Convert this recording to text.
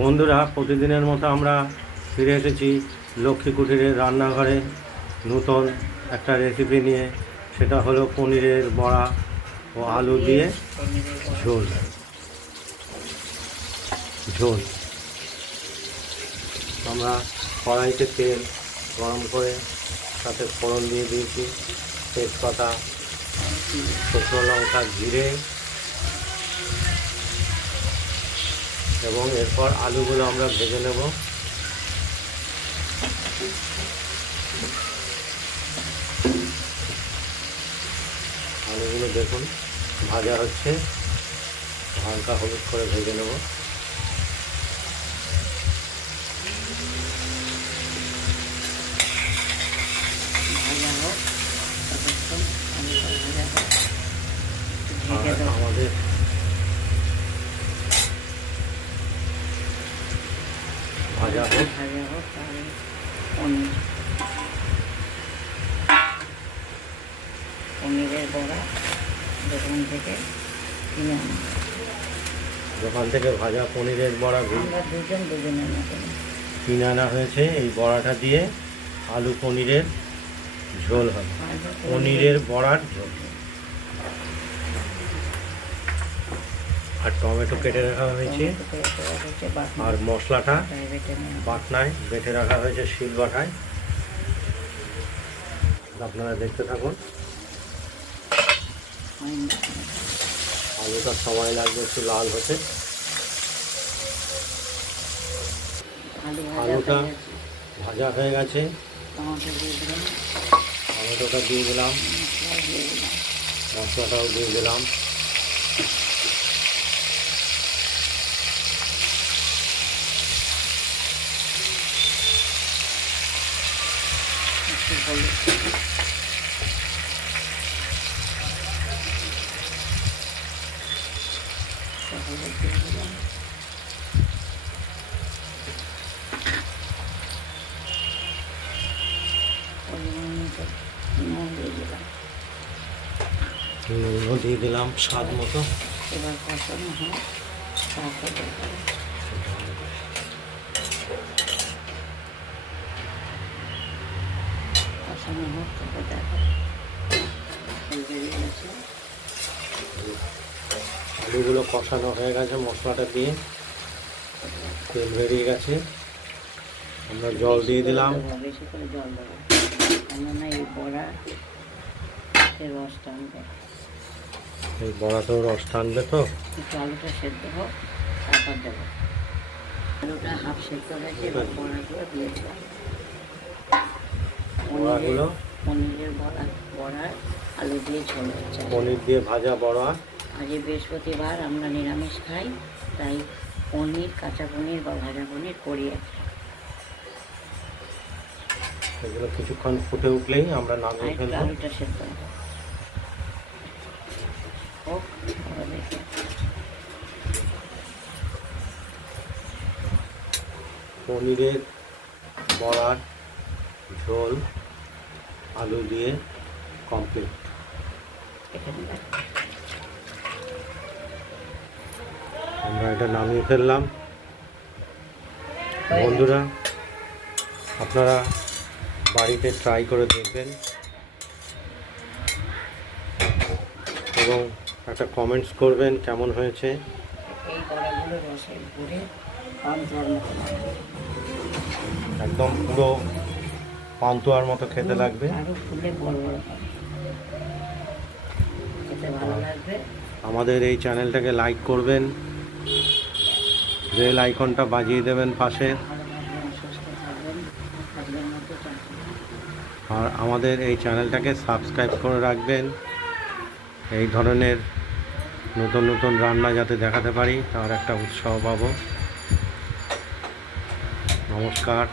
বন্ধুরা, প্রতিদিনের মতো আমরা ফিরে এসেছি লক্ষ্মী কুটিরের রান্নাঘরে নতুন একটা রেসিপি নিয়ে। সেটা হলো পনিরের বড়া ও আলু দিয়ে ঝোল। আমরা কড়াইতে তেল গরম করে তাতে ফোড়ন দিয়ে দিয়েছি, তেজপাতা, শুকনো লঙ্কা, জিরে, এবং এরপর আলুগুলো আমরা ভেজে নেব। আলুগুলো দেখুন ভাজা হচ্ছে, হালকা হলুদ করে ভেজে নেব। আমাদের ভাজা হোক, পনিরের বড়া দোকান থেকে ভাজা পনিরের বড়া কিনে আনা হয়েছে। এই বড়াটা দিয়ে আলু পনিরের ঝোল হবে, পনিরের বড়ার ঝোল। আর টমেটো কেটে রাখা হয়েছে, আর মশলাটা বাটনায় বেটে রাখা হয়েছে, শিল বাটায়। আপনারা দেখতে থাকুন। আলুটা সময় লাগবে একটু লাল হতে। আলুটা ভাজা হয়ে গেছে, টমেটোটা দিয়ে দিলাম, মশলাটাও দিয়ে দিলাম। নুনও দিয়ে দিলাম স্বাদ মতো। এবার কষানো হয়, আলুগুলো কষানো হয়ে গেছে, মশলাটা দিয়ে তেল বেরিয়ে গেছে। আমরা জল দিয়ে দিলাম, বেশি করে জল দেবো, কেননা এই বড়া রস টানবে। এই বড়াতেও রস টানবে, তো একটু আলুটা সেদ্ধ হোক, তারপর দেবো। আলুটা হাফ সেদ্ধ হয়েছে, এবার বড়াগুলো দিয়ে দিলাম। পনিরের বড়া আলু দিয়ে ঝোল হচ্ছে, পনির দিয়ে ভাজা বড়া। আজ বৃহস্পতিবার, আমরা নিরামিষ খাই, তাই পনির, কাঁচা পনির বা ভাজা পনির করি। এগুলো কিছুক্ষণ ফুটে উঠলেই আমরা নামিয়ে ফেলবো। আলুটা সেদ্ধ হোক, পনিরের বড়ার ঝোল আলু দিয়ে কমপ্লিট। আমরা এটা নামিয়ে ফেললাম। বন্ধুরা, আপনারা বাড়িতে ট্রাই করে দেখবেন এবং একটা কমেন্টস করবেন কেমন হয়েছে। এই বড়াগুলো রসে ঘুরে একদম পুরো পান্তুয়ার মতো খেতে লাগবে। আরো ফুলে বড় বড় হবে, খেতে ভালো লাগবে। আমাদের এই চ্যানেলটাকে লাইক করবেন, বেল আইকনটা বাজিয়ে দেবেন পাশে, আর আমাদের এই চ্যানেলটাকে সাবস্ক্রাইব করে রাখবেন। এই ধরনের নতুন নতুন রান্না যাতে দেখাতে পারি, তার একটা উৎসাহ পাবো। নমস্কার।